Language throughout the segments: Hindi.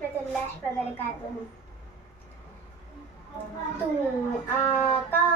रहमतुल्लाहि व बरकातुहू। तू आका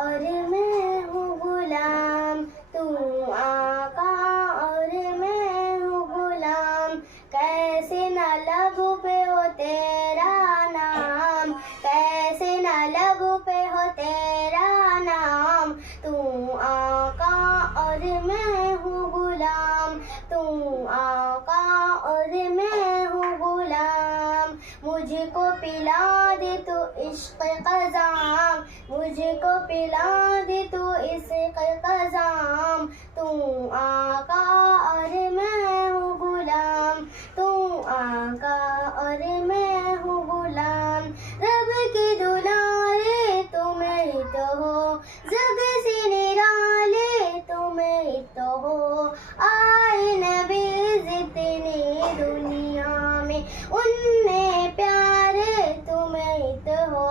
और मैं हूँ गुलाम, तू आका और मैं हूँ गुलाम, कैसे न लबों पे हो तेरा नाम, कैसे न लबों पे हो तेरा नाम। तू आका और मैं हूँ गुलाम, तू आका और मैं हूँ गुलाम, मुझको पिला दे तू इश्क़ क़ज़ाम, मुझको पिला दे तू इश्क़ क़ज़ाम। तू आका और मैं हूँ गुलाम, तू आका और मैं हूँ गुलाम, रब के दुलारे तुम ही तो हो, जग से निराले तुम ही तो हो। आए नबी जितने दुनिया में उनमें प्यारे तुम ही तो हो।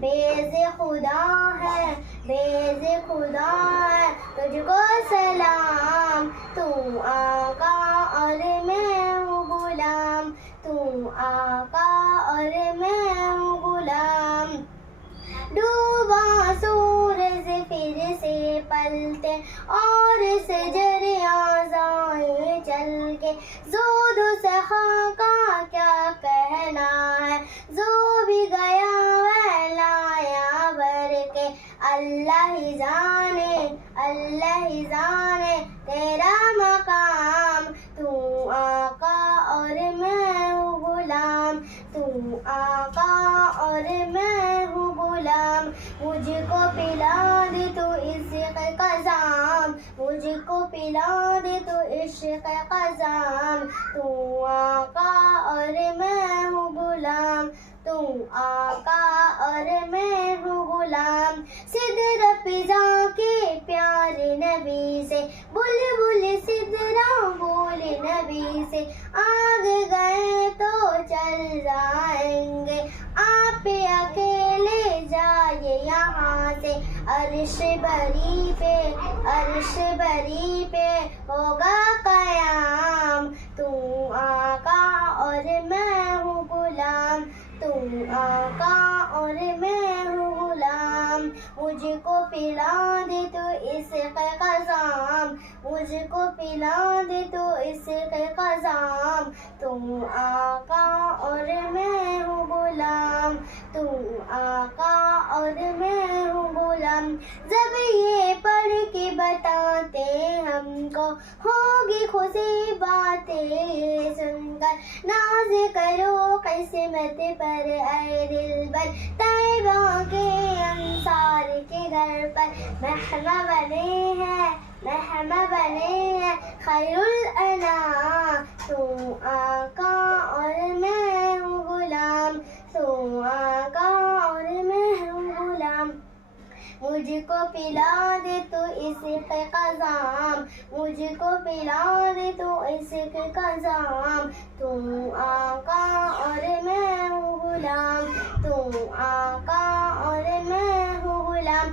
बेज़े खुदा है, बेज़े खुदा है तुझको सलाम, तू आका और मैं हूँ गुलाम, तू आका और मैं हूँ गुलाम। डूबा सूरज फिर से पलटे और सजरे आज़ाए चल के, ज़ोदो सखा का क्या कहना है, जो भी गया वह लाया भर के। अल्लाह ही जाने, अल्लाह ही जाने तेरा मकाम, तू आका और मैं हूँ गुलाम, तू आका और मैं हूँ गुलाम, मुझको पिला दे तू इश्क़ क़ज़ाम, मुझको पिला दे तू इश्क़ क़ज़ाम। तू आका और मैं हूँ गुलाम, तू आका और मैं हूँ गुलाम। सिदरा पे जाके प्यारे नबी से, बुलबुल सिदरा बोले नबी से, आग गए तो चल जाएंगे, आप अकेले जाए यहाँ से। अर्श बरी पे, अर्श बरी पे होगा क़याम, तू आका और मैं हूँ गुलाम, तू आका और मैं हूँ गुलाम, मुझको पिला दे तो इश्क़ क़ज़ाम, मुझको पिला दे तो इश्क़ क़ज़ाम। तू आका और मैं हूँ गुलाम, तू आका और मैं हूँ गुलाम। जब ये पढ़ के बताते हमको होगी खुशी बातें सुनकर, नाज करो किस्मत पर ऐ दिलबर, तैयबा के अंसार के घर पर मेहमा बने हैं, मेहमा बने हैं खैरुल अनाम। तू आका और मैं हूँ गुलाम, तू आका और मैं हूँ गुलाम, मुझको पिला दे तो इश्क़ क़ज़ाम, मुझको पिला दे तो इश्क़ क़ज़ाम। तू आका और मैं हूँ गुलाम, तू आका और मैं हूँ गुलाम।